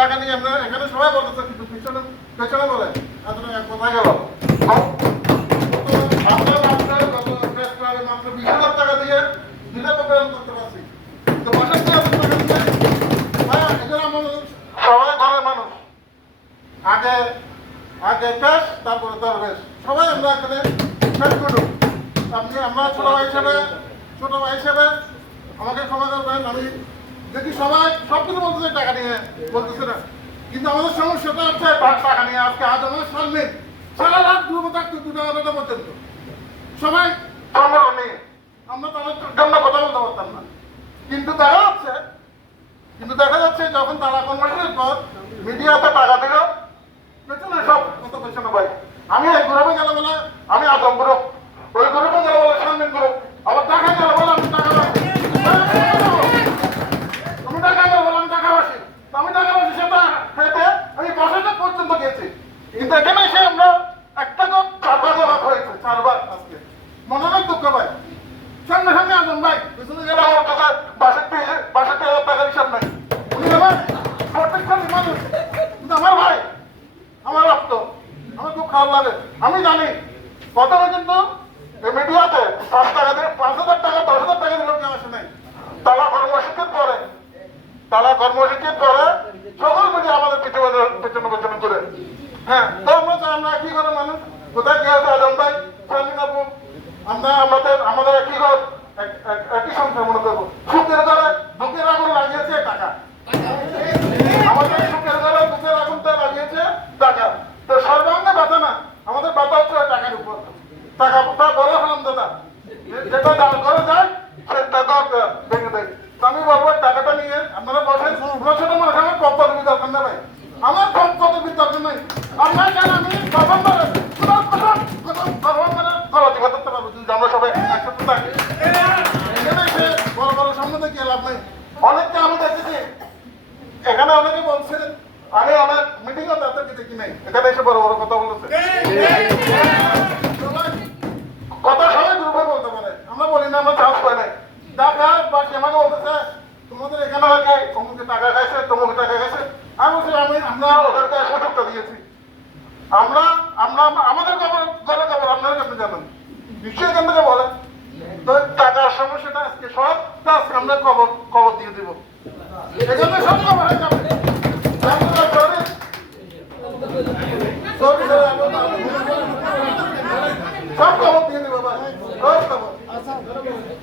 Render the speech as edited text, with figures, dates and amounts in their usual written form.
টাকা নিয়ে আমরা এখানে সবাই বলতেছে কিন্তু পিছনে পেছনে বলে কোথায় গেল আমরা মাত্র গত প্রেস ক্লাবে মাত্র 20,000 টাকা দিয়ে দুটো প্রোগ্রাম করতে পারছি তো 65,000 টাকা দিয়ে এখানে আমাদের সবাই ঘরের মানুষ আগে আগে ক্যাশ তারপরে দরবেশ সবাই আমরা এখানে শেষ করুন আপনি আমরা ছোট ভাই হিসেবে আমাকে ক্ষমা করবেন আমি যদি সবাই সব কিছু বলতেছে টাকা নিয়ে বলতেছে না কিন্তু আমাদের সমস্যাটা হচ্ছে টাকা নিয়ে আজকে আজ আমাদের সামনে সারা রাত ঘুরবো থাকতো 2টা পর্যন্ত সবাই সম্মেলন নিয়ে আমরা তাদের জন্য কথা বলতে পারতাম না কিন্তু দেখা যাচ্ছে যখন তারা কর্মসূচির পর মিডিয়াতে টাকা দিল পেছনে সব কত পেছনে ভাই আমি এই গ্রুপে গেলে বলে আমি আদম গ্রুপ ওই গ্রুপে গেলে বলে সামনের গ্রুপ আবার টাকা গেলে বলে আমি টাকা পর্যন্ত গেছি কিন্তু এখানে এসে আমরা একটা তো 4 বার হয়েছে 4 বার আজকে মনে অনেক দুঃখ ভাই সামনে আজম ভাই পিছনে গেলে আমার টাকা 62,000 টাকার হিসাব নাই উনি আমার প্রত্যেকটা মানুষ কিন্তু আমার ভাই আমার রক্ত আমার খুব খারাপ লাগে আমি জানি প্রথমে কিন্তু মিডিয়াতে 5 টাকা দিয়ে 5,000 টাকা 10,000 টাকা দিলেও কেউ আসে নাই তারা কর্মসূচির পরে সকল মিডিয়া আমাদের পেছনে করে হ্যাঁ তো আমরা কি করে মানুষ কোথায় কি আছে আজম ভাই আমাদের একই সংখ্যা মনে করবো সুখের ঘরে বুকের আগুন লাগিয়েছে টাকা আমাদের সুখের ঘরে বুকের আগুনটা লাগিয়েছে টাকা তো সর্বাঙ্গে ব্যথা না আমাদের ব্যথা হচ্ছে টাকার উপর টাকা বড় হলাম দাদা যেটা দান করে যায় সেটা ভেঙে দেয় আমি বলবো টাকাটা নিয়ে আপনারা বসেন ছোট মানুষ আমার পদবি দরকার না ভাই আমার পদবির দরকার নাই আপনার কেন আমি আমরা সবাই একসাথে থাকি এখানে এসে বড় বড় সম্বন্ধে কি লাভ নাই অনেককে আমি দেখেছি এখানে অনেকে বলছে আমি অনেক মিটিংও তাদেরকে দেখি নাই এখানে এসে বড় বড় কথা বলেছে কথা সবাই গ্রুপে বলতে পারে আমরা বলি না আমরা চান্স পাই নাই টাকা বা আমাকে বলতেছে তোমাদের এখানে আগে অমুকে টাকা খাইছে তমুকে টাকা খাইছে আমি বলছি আমরা ওদেরকে সুযোগটা দিয়েছি আমরা আমাদের খবর আপনারা কাছে জানেন নিশ্চয়ই এখান থেকে বলেন তো টাকার সমস্যাটা আজকে সব আমরা খবর দিয়ে দিব এখানে সব খবর